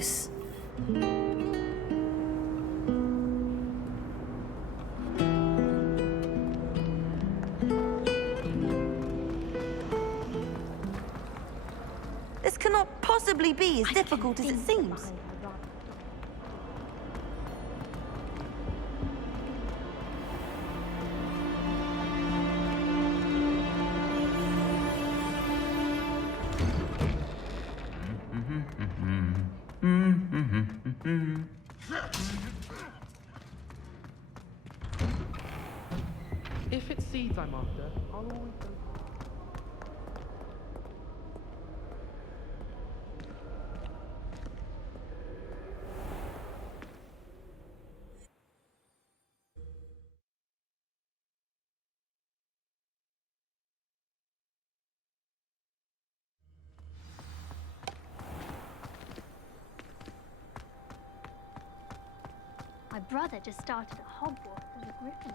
close. This cannot possibly be as difficult as it seems. If it's seeds I'm after, I'll always go. My brother just started at Hogwarts as a Gryffindor.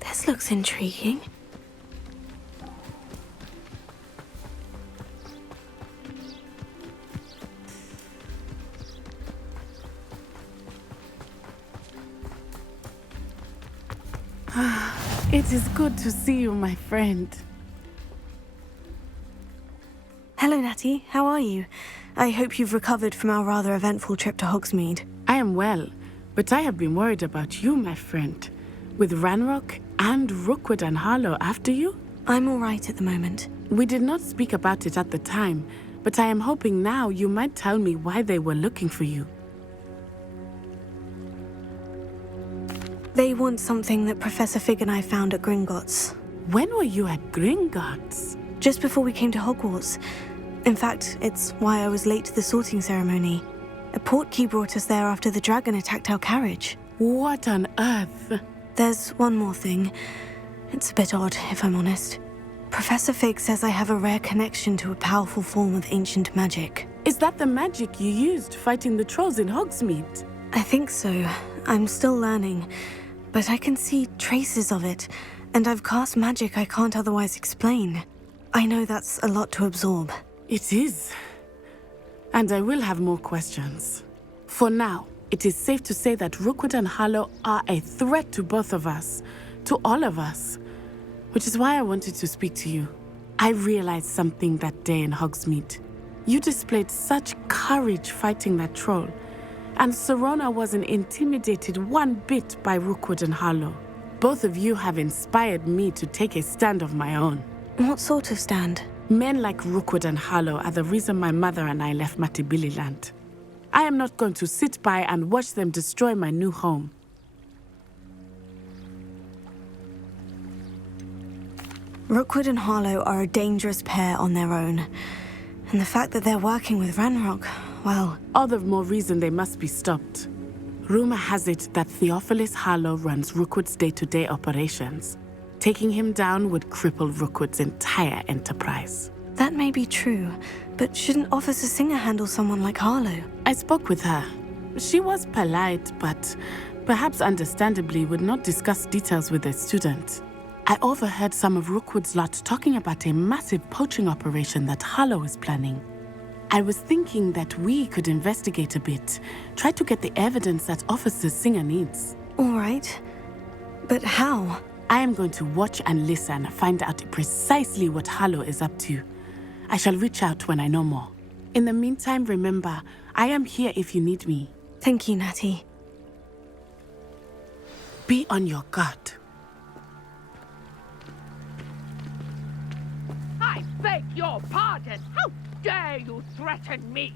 This looks intriguing. It is good to see you, my friend. Hello, Natty. How are you? I hope you've recovered from our rather eventful trip to Hogsmeade. I am well, but I have been worried about you, my friend. With Ranrock and Rookwood and Harlow after you? I'm all right at the moment. We did not speak about it at the time, but I am hoping now you might tell me why they were looking for you. They want something that Professor Fig and I found at Gringotts. When were you at Gringotts? Just before we came to Hogwarts. In fact, it's why I was late to the sorting ceremony. A portkey brought us there after the dragon attacked our carriage. What on earth? There's one more thing. It's a bit odd, if I'm honest. Professor Fig says I have a rare connection to a powerful form of ancient magic. Is that the magic you used fighting the trolls in Hogsmeade? I think so. I'm still learning. But I can see traces of it, and I've cast magic I can't otherwise explain. I know that's a lot to absorb. It is. And I will have more questions. For now, it is safe to say that Rookwood and Harlow are a threat to both of us, to all of us. Which is why I wanted to speak to you. I realized something that day in Hogsmeade. You displayed such courage fighting that troll, and Serona wasn't intimidated one bit by Rookwood and Harlow. Both of you have inspired me to take a stand of my own. What sort of stand? Men like Rookwood and Harlow are the reason my mother and I left Matibililand. I am not going to sit by and watch them destroy my new home. Rookwood and Harlow are a dangerous pair on their own. And the fact that they're working with Ranrock, well... All the more reason they must be stopped. Rumor has it that Theophilus Harlow runs Rookwood's day-to-day operations. Taking him down would cripple Rookwood's entire enterprise. That may be true, but shouldn't Officer Singer handle someone like Harlow? I spoke with her. She was polite, but perhaps understandably would not discuss details with a student. I overheard some of Rookwood's lot talking about a massive poaching operation that Harlow is planning. I was thinking that we could investigate a bit, try to get the evidence that Officer Singer needs. All right. But how? I am going to watch and listen, find out precisely what Harlow is up to. I shall reach out when I know more. In the meantime, remember, I am here if you need me. Thank you, Natty. Be on your guard. I beg your pardon. How dare you threaten me?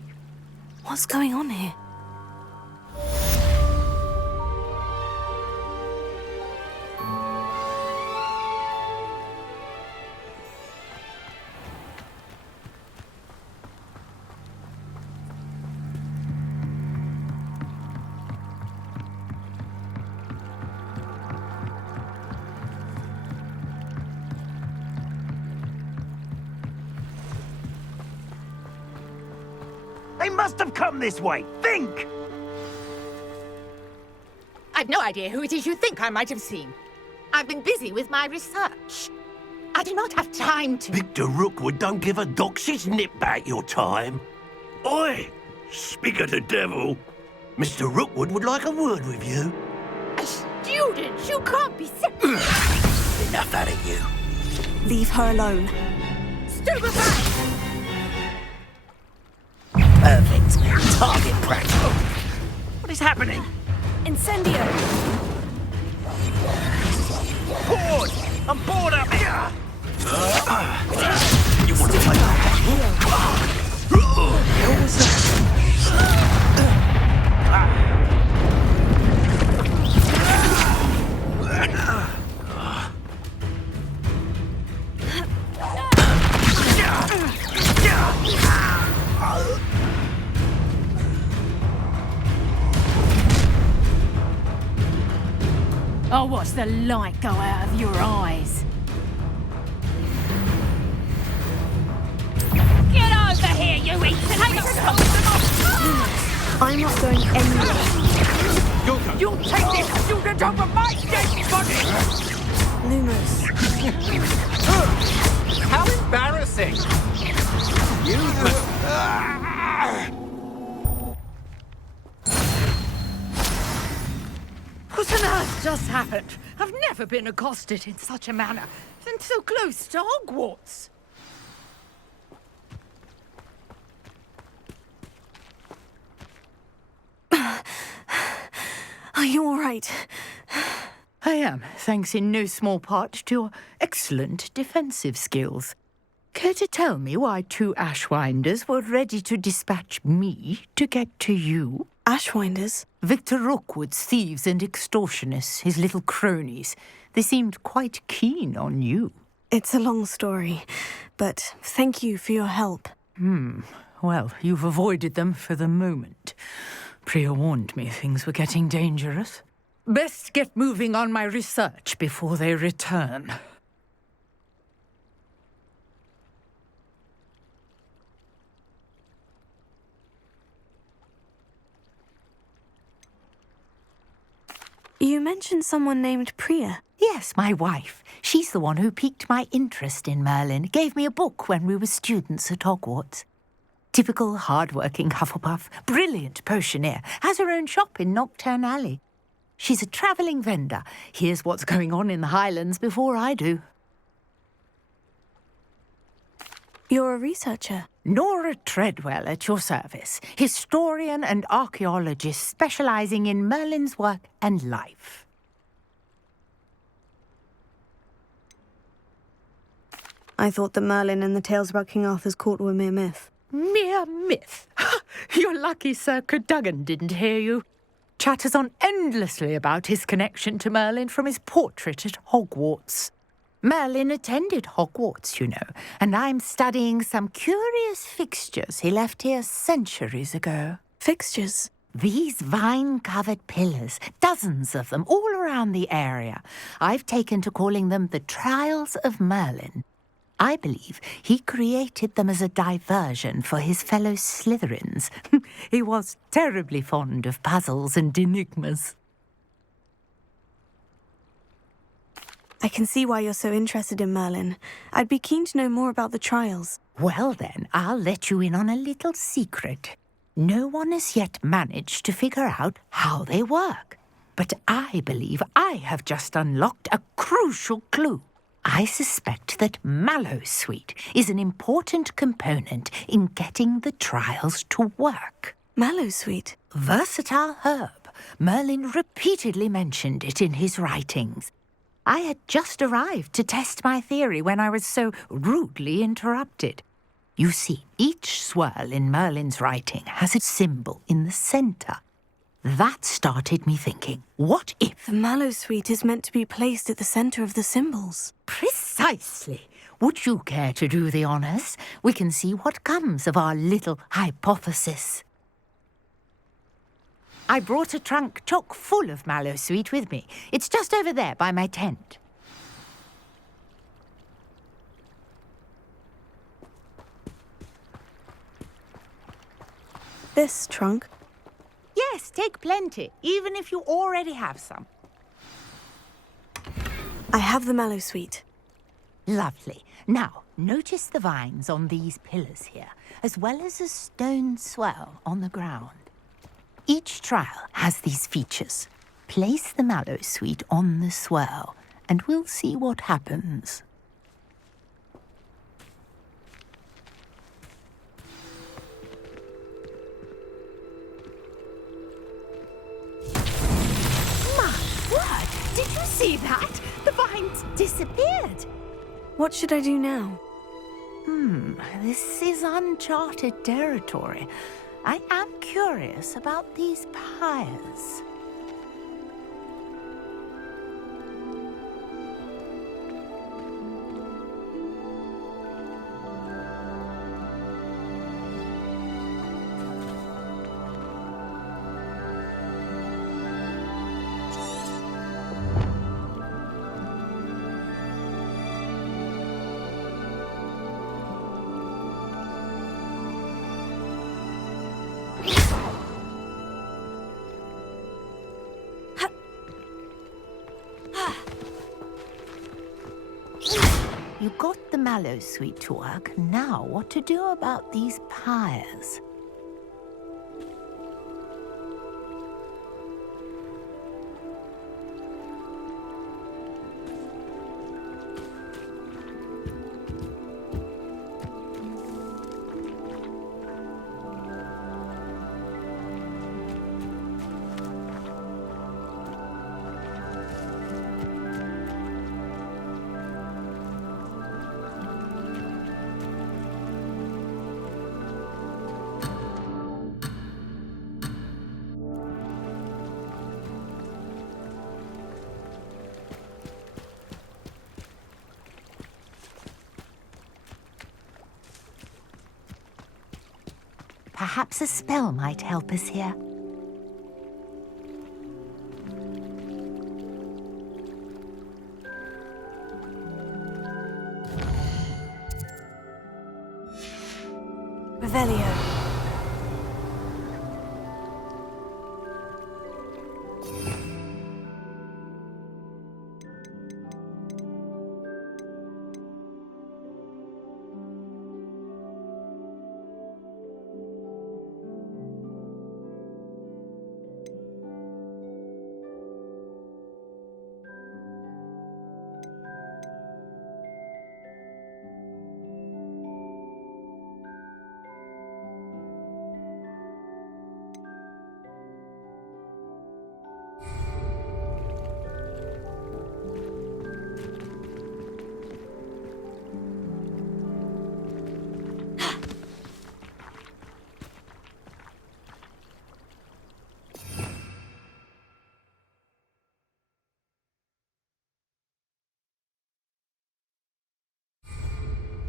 What's going on here? They must have come this way. Think! I've no idea who it is you think I might have seen. I've been busy with my research. I do not have time to... Victor Rookwood don't give a dox's nip back your time. Oi! Speak of the devil. Mr. Rookwood would like a word with you. A student? You can't be serious. Enough out of you. Leave her alone. Stupefy! Perfect. Target practical. What is happening? Incendio! Board! I'm bored up here! You want to play that? I'll watch the light go out of your eyes. Get over here, you Ethan! I'm not going anywhere. You'll take this student over my dead body! Lumos. How embarrassing! What on earth just happened? I've never been accosted in such a manner, and so close to Hogwarts. Are you all right? I am, thanks in no small part to your excellent defensive skills. Care to tell me why two Ashwinders were ready to dispatch me to get to you? Ashwinders? Victor Rookwood's thieves and extortionists, his little cronies. They seemed quite keen on you. It's a long story, but thank you for your help. Well, you've avoided them for the moment. Priya warned me things were getting dangerous. Best get moving on my research before they return. You mentioned someone named Priya. Yes, my wife. She's the one who piqued my interest in Merlin. Gave me a book when we were students at Hogwarts. Typical hard-working Hufflepuff, brilliant potioneer, has her own shop in Nocturne Alley. She's a travelling vendor. Hears what's going on in the Highlands before I do. You're a researcher. Nora Treadwell at your service, historian and archaeologist specialising in Merlin's work and life. I thought that Merlin and the tales about King Arthur's court were mere myth. Mere myth. You're lucky Sir Cadogan didn't hear you. Chatters on endlessly about his connection to Merlin from his portrait at Hogwarts. Merlin attended Hogwarts, you know, and I'm studying some curious fixtures he left here centuries ago. Fixtures? These vine-covered pillars, dozens of them, all around the area. I've taken to calling them the Trials of Merlin. I believe he created them as a diversion for his fellow Slytherins. He was terribly fond of puzzles and enigmas. I can see why you're so interested in Merlin. I'd be keen to know more about the trials. Well then, I'll let you in on a little secret. No one has yet managed to figure out how they work. But I believe I have just unlocked a crucial clue. I suspect that Mallowsweet is an important component in getting the trials to work. Mallowsweet? Versatile herb. Merlin repeatedly mentioned it in his writings. I had just arrived to test my theory when I was so rudely interrupted. You see, each swirl in Merlin's writing has a symbol in the centre. That started me thinking, what if... The Mallowsweet is meant to be placed at the centre of the symbols. Precisely. Would you care to do the honours? We can see what comes of our little hypothesis. I brought a trunk chock full of Mallowsweet with me. It's just over there by my tent. This trunk? Yes, take plenty, even if you already have some. I have the Mallowsweet. Lovely. Now, notice the vines on these pillars here, as well as a stone swell on the ground. Each trial has these features. Place the Mallowsweet on the swirl, and we'll see what happens. My word! Did you see that? The vines disappeared. What should I do now? This is uncharted territory. I am curious about these pyres. You got the Mallowsweet to work. Now what to do about these pyres? Perhaps a spell might help us here. Revelio.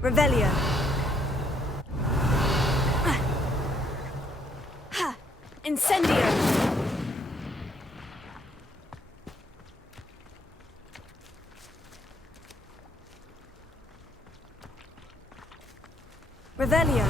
Revelio. Incendio. Revelio.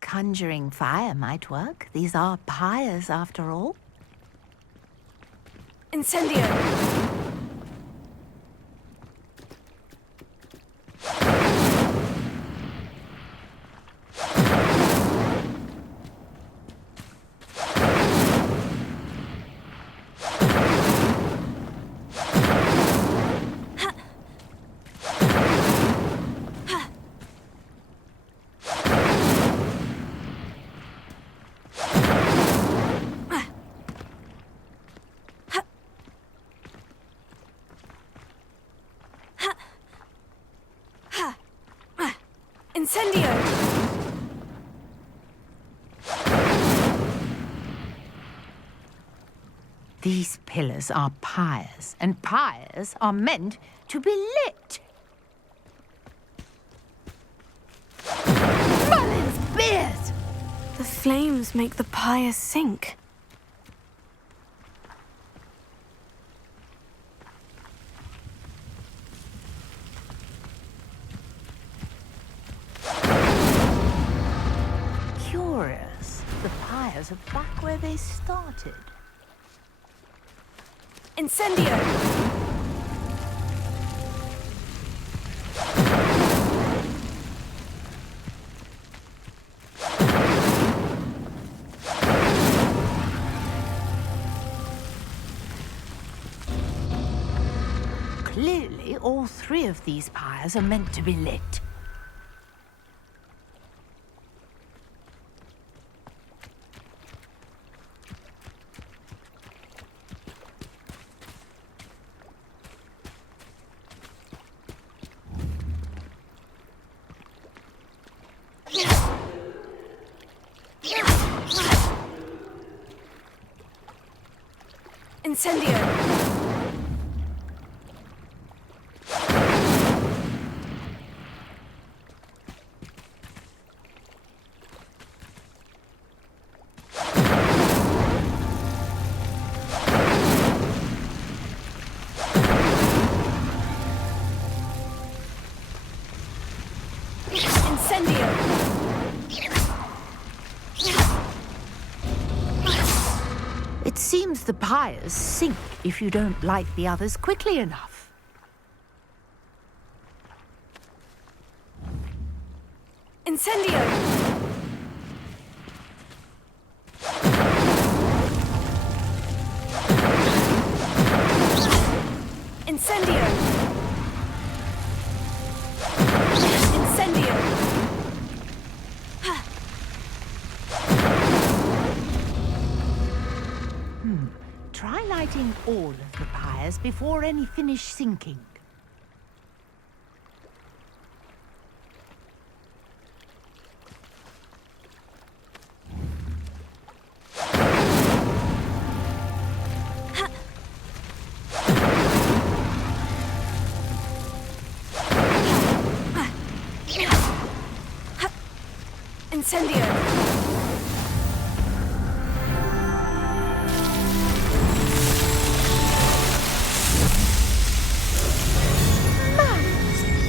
Conjuring fire might work. These are pyres, after all. Incendio. Incendio! These pillars are pyres, and pyres are meant to be lit. Merlin's beard! The flames make the pyre sink. Curious. The pyres are back where they started. Incendio! Clearly, all three of these pyres are meant to be lit. Incendio! Incendio! It seems the pyres sink if you don't light the others quickly enough. Incendio! Incendio! Incendio! Try lighting all of the pyres before any finish sinking. Incendio!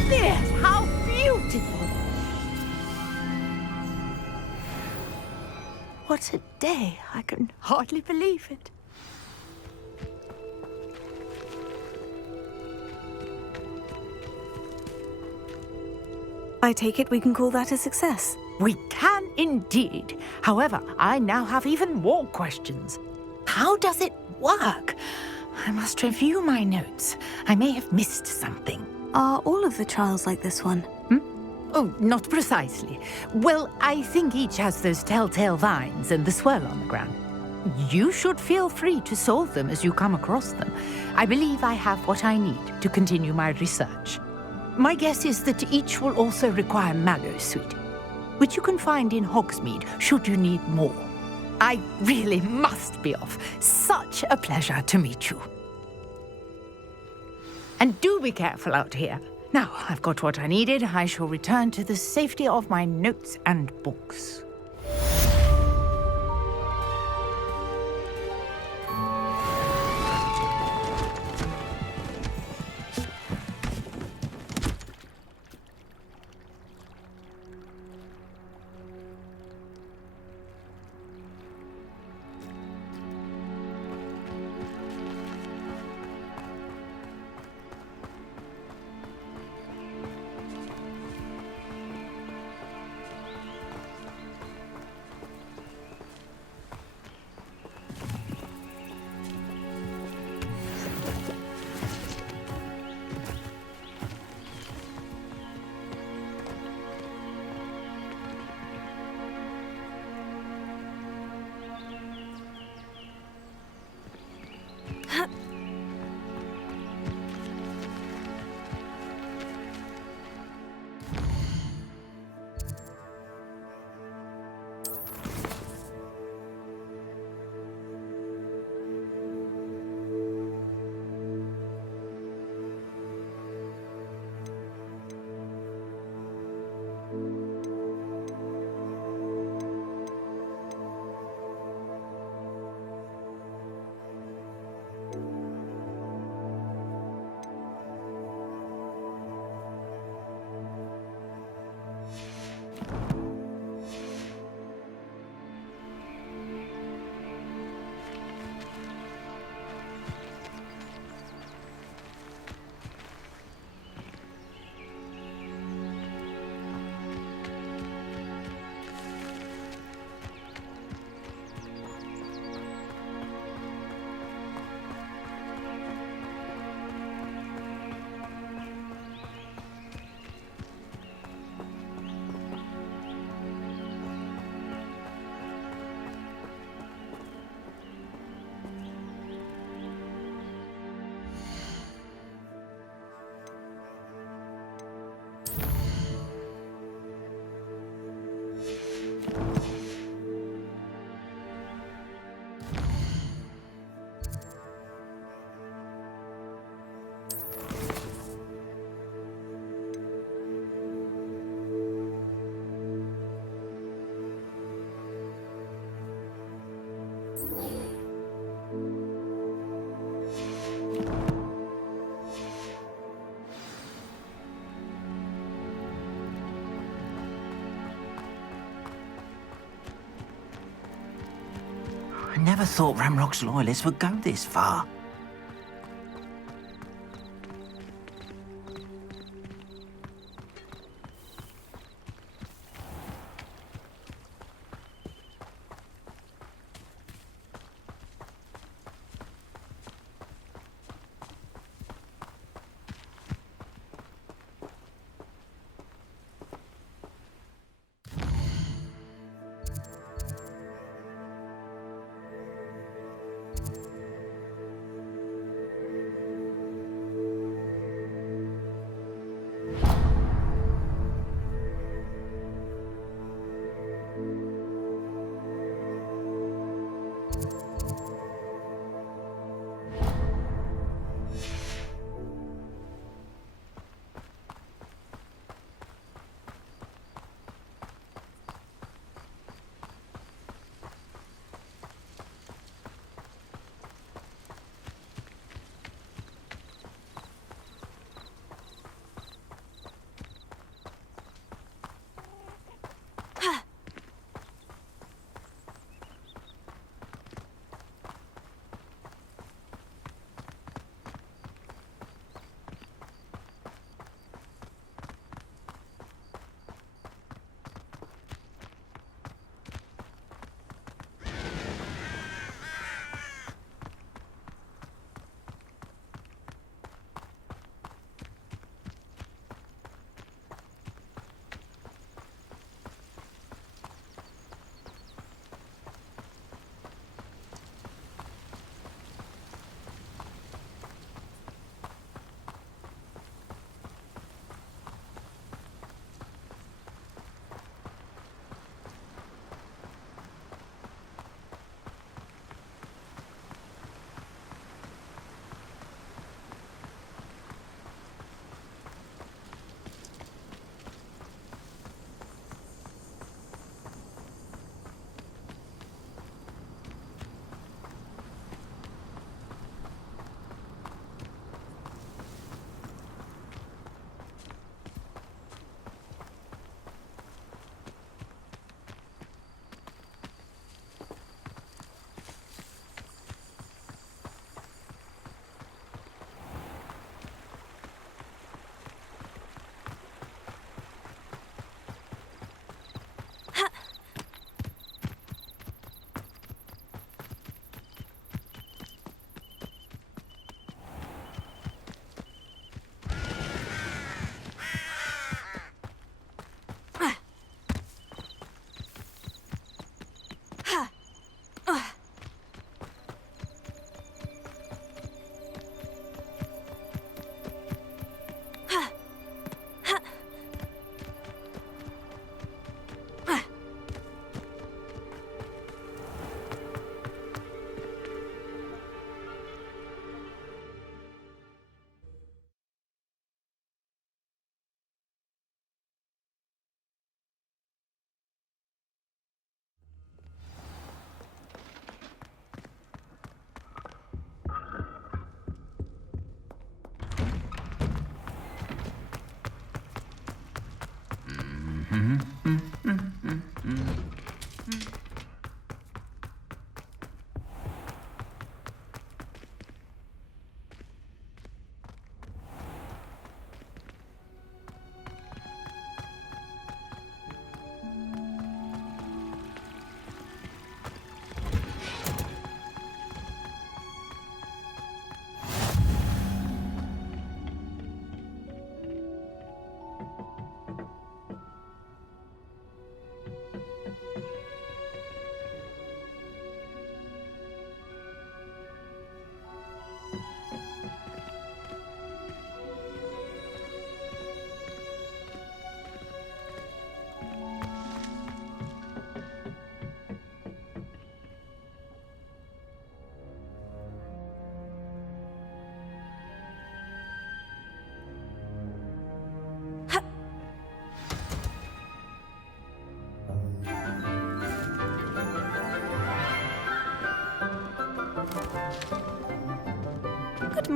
There, how beautiful! what a day. I can hardly believe it. I take it we can call that a success. We can indeed. However, I now have even more questions. How does it work? I must review my notes. I may have missed something. Are all of the trials like this one? Oh, not precisely. Well, I think each has those telltale vines and the swirl on the ground. You should feel free to solve them as you come across them. I believe I have what I need to continue my research. My guess is that each will also require mallow sweet, which you can find in Hogsmeade should you need more. I really must be off. Such a pleasure to meet you. And do be careful out here. Now, I've got what I needed. I shall return to the safety of my notes and books. I never thought Ramrock's loyalists would go this far.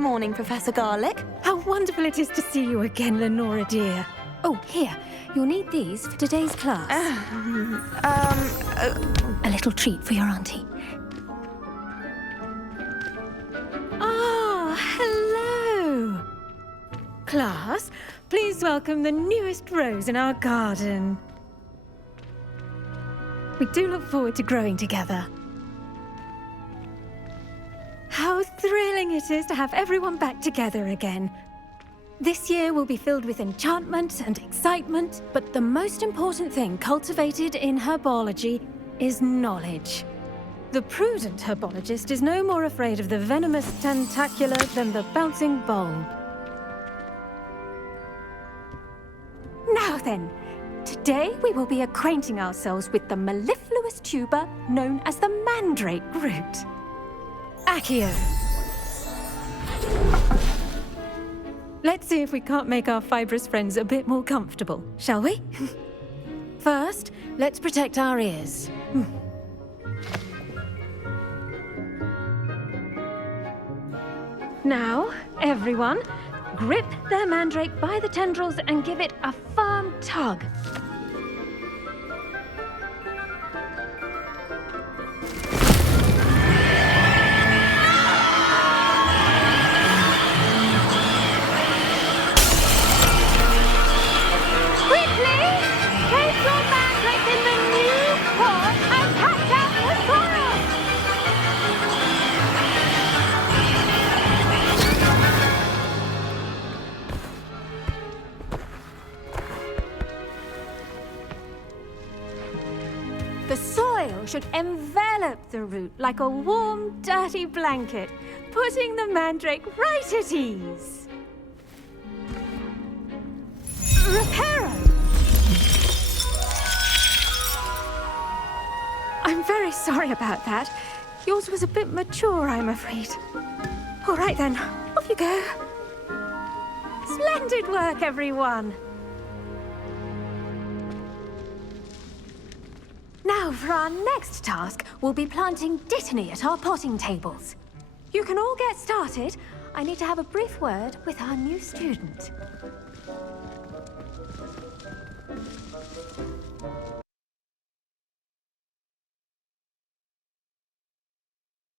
Morning, Professor Garlick. How wonderful it is to see you again, Lenora dear. Oh, here. You'll need these for today's class. A little treat for your auntie. Oh, hello. Class, please welcome the newest rose in our garden. We do look forward to growing together. How thrilling it is to have everyone back together again. This year will be filled with enchantment and excitement, but the most important thing cultivated in herbology is knowledge. The prudent herbologist is no more afraid of the venomous tentacula than the bouncing bulb. Now then, today we will be acquainting ourselves with the mellifluous tuber known as the mandrake root. Accio. Let's see if we can't make our fibrous friends a bit more comfortable, shall we? First, let's protect our ears. Now, everyone, grip their mandrake by the tendrils and give it a firm tug. The soil should envelop the root like a warm, dirty blanket, putting the mandrake right at ease. Reparo! I'm very sorry about that. Yours was a bit mature, I'm afraid. All right then, off you go. Splendid work, everyone. Now, for our next task, we'll be planting dittany at our potting tables. You can all get started. I need to have a brief word with our new student.